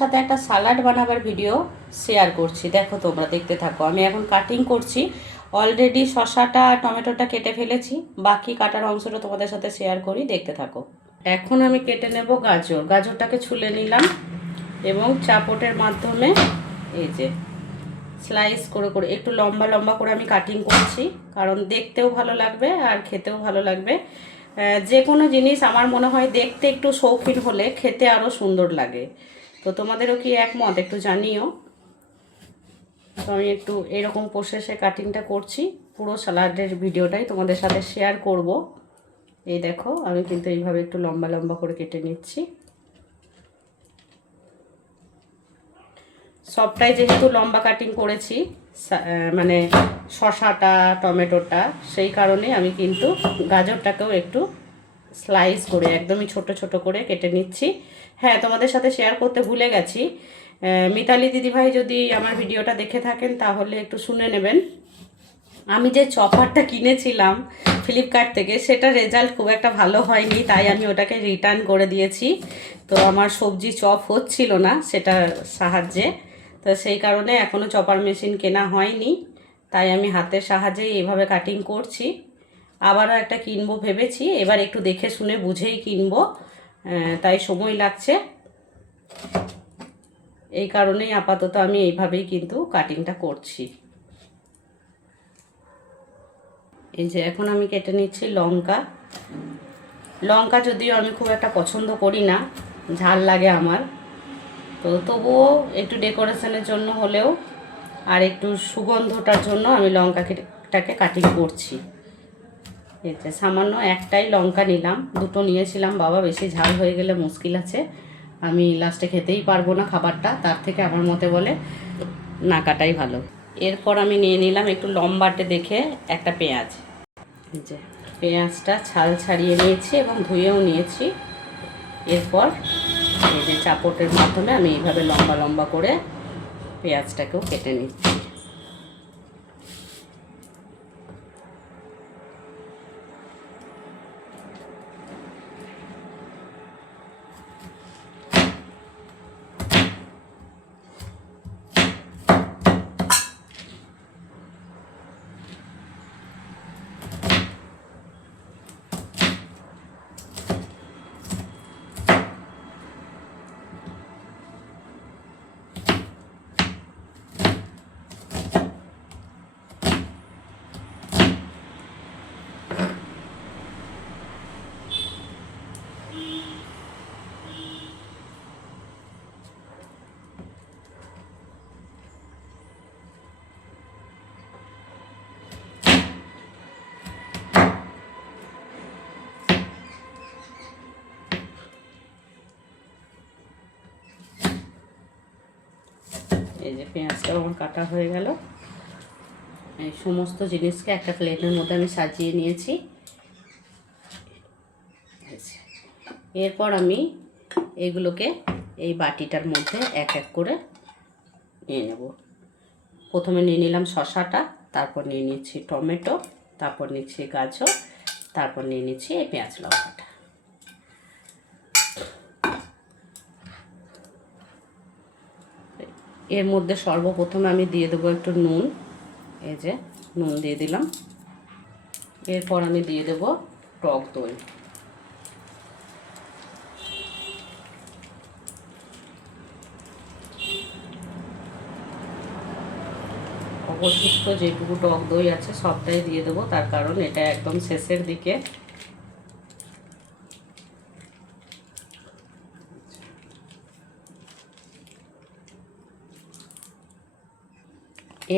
সাথে একটা সালাড বানাবার ভিডিও শেয়ার করছি, দেখো তোমরা দেখতে থাকো। আমি এখন কাটিং করছি, অলরেডি শসাটা টমেটোটা কেটে ফেলেছি, বাকি কাটার অংশটা তোমাদের সাথে শেয়ার করি, দেখতে থাকো। এখন আমি কেটে নেব গাজরটাকে ছুলে নিলাম এবং চাপটের মাধ্যমে এই যে স্লাইস করে করে একটু লম্বা লম্বা করে আমি কাটিং করছি, কারণ দেখতেও ভালো লাগবে আর খেতেও ভালো লাগবে। যে কোনো জিনিস আমার মনে হয় দেখতে একটু শৌখিন হলে খেতে আরও সুন্দর লাগে। তো তোমাদেরও কি একমত একটু জানিও। তো আমি একটু এরকম প্রসেসে কাটিংটা করছি, পুরো স্যালাডের ভিডিওটাই তোমাদের সাথে শেয়ার করব। এই দেখো আমি কিন্তু এইভাবে একটু লম্বা লম্বা করে কেটে নিচ্ছি। সবটাই যেহেতু লম্বা কাটিং করেছি, মানে শসাটা টমেটোটা, সেই কারণে আমি কিন্তু গাজরটাকেও একটু স্লাইস করে একদমই ছোট ছোট করে কেটে নিচ্ছি। হ্যাঁ, তোমাদের সাথে শেয়ার করতে ভুলে গেছি, মিতালি দিদিভাই যদি আমার ভিডিওটা দেখে থাকেন তাহলে একটু শুনে নেবেন। আমি যে চপারটা কিনেছিলাম ফ্লিপকার্ট থেকে, সেটা রেজাল্ট খুব একটা ভালো হয়নি, তাই আমি ওটাকে রিটার্ন করে দিয়েছি। তো আমার সবজি চপ হচ্ছিল না সেটার সাহায্যে, তো সেই কারণে এখনও চপার মেশিন কেনা হয়নি, তাই আমি হাতের সাহায্যেই এইভাবে কাটিং করছি। আবারও একটা কিনবো ভেবেছি, এবার একটু দেখে শুনে বুঝেই কিনবো, তাই সময় লাগছে। এই কারণেই আপাতত আমি এইভাবেই কিন্তু কাটিংটা করছি। এই যে এখন আমি কেটে নিচ্ছি লঙ্কা যদিও আমি খুব একটা পছন্দ করি না, ঝাল লাগে আমার, তো তবুও একটু ডেকোরেশনের জন্য হলেও আর একটু সুগন্ধটার জন্য আমি লঙ্কাটাকে কাটিং করছি। এই যে সামান্য একটাই লঙ্কা নিলাম, দুটো নিয়েছিলাম, বাবা বেশি ঝাল হয়ে গেলে মুশকিল আছে, আমি লাস্টে খেতেই পারবো না খাবারটা, তার থেকে আমার মতে বলে না কাটাই ভালো। এরপর আমি নিয়ে নিলাম একটু লম্বাটে দেখে একটা পেঁয়াজ। এই যে পেঁয়াজটা ছাল ছাড়িয়ে নিয়েছি এবং ধুয়েও নিয়েছি। এরপর এই যে চাপটের মাধ্যমে আমি এইভাবে লম্বা লম্বা করে পেঁয়াজটাকেও কেটে নিচ্ছি। এই যে পেঁয়াজটাও আমার কাটা হয়ে গেল। এই সমস্ত জিনিসকে একটা প্লেটের মধ্যে আমি সাজিয়ে নিয়েছি। এরপর আমি এগুলোকে এই বাটিটার মধ্যে এক এক করে নিয়ে নেব। প্রথমে নিয়ে নিলাম শসাটা, তারপর নিয়ে নিচ্ছি টমেটো, তারপর নিচ্ছি গাজর, তারপর নিয়ে নিচ্ছি এই পেঁয়াজ লঙ্কাটা। এর মধ্যে সর্বপ্রথমে আমি দিয়ে দেবো একটু নুন, এই যে নুন দিয়ে দিলাম। এরপর আমি দিয়ে দেবো টক দই। অবশিষ্ট যেটুকু টক দই আছে সবটাই দিয়ে দেবো, তার কারণ এটা একদম শেষের দিকে।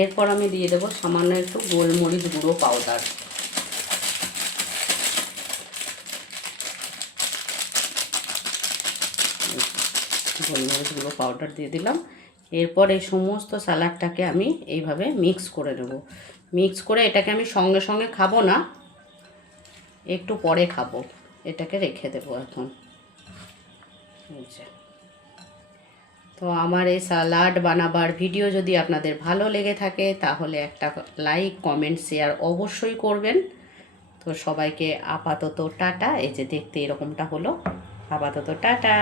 এরপর আমি দিয়ে দেবো সামান্য একটু গোলমরিচ গুঁড়ো পাউডার। গোলমরিচ গুঁড়ো পাউডার দিয়ে দিলাম। এরপর এই সমস্ত স্যালাডটাকে আমি এইভাবে মিক্স করে নেব। মিক্স করে এটাকে আমি সঙ্গে সঙ্গে খাবো না, একটু পরে খাবো, এটাকে রেখে দেবো এখন। তো আমার এই স্যালাড বানাবার ভিডিও যদি আপনাদের ভালো লেগে থাকে তাহলে একটা লাইক কমেন্ট শেয়ার অবশ্যই করবেন। তো সবাইকে আপাতত টাটা। এই যে দেখতে এরকমটা হলো, আপাতত টাটা।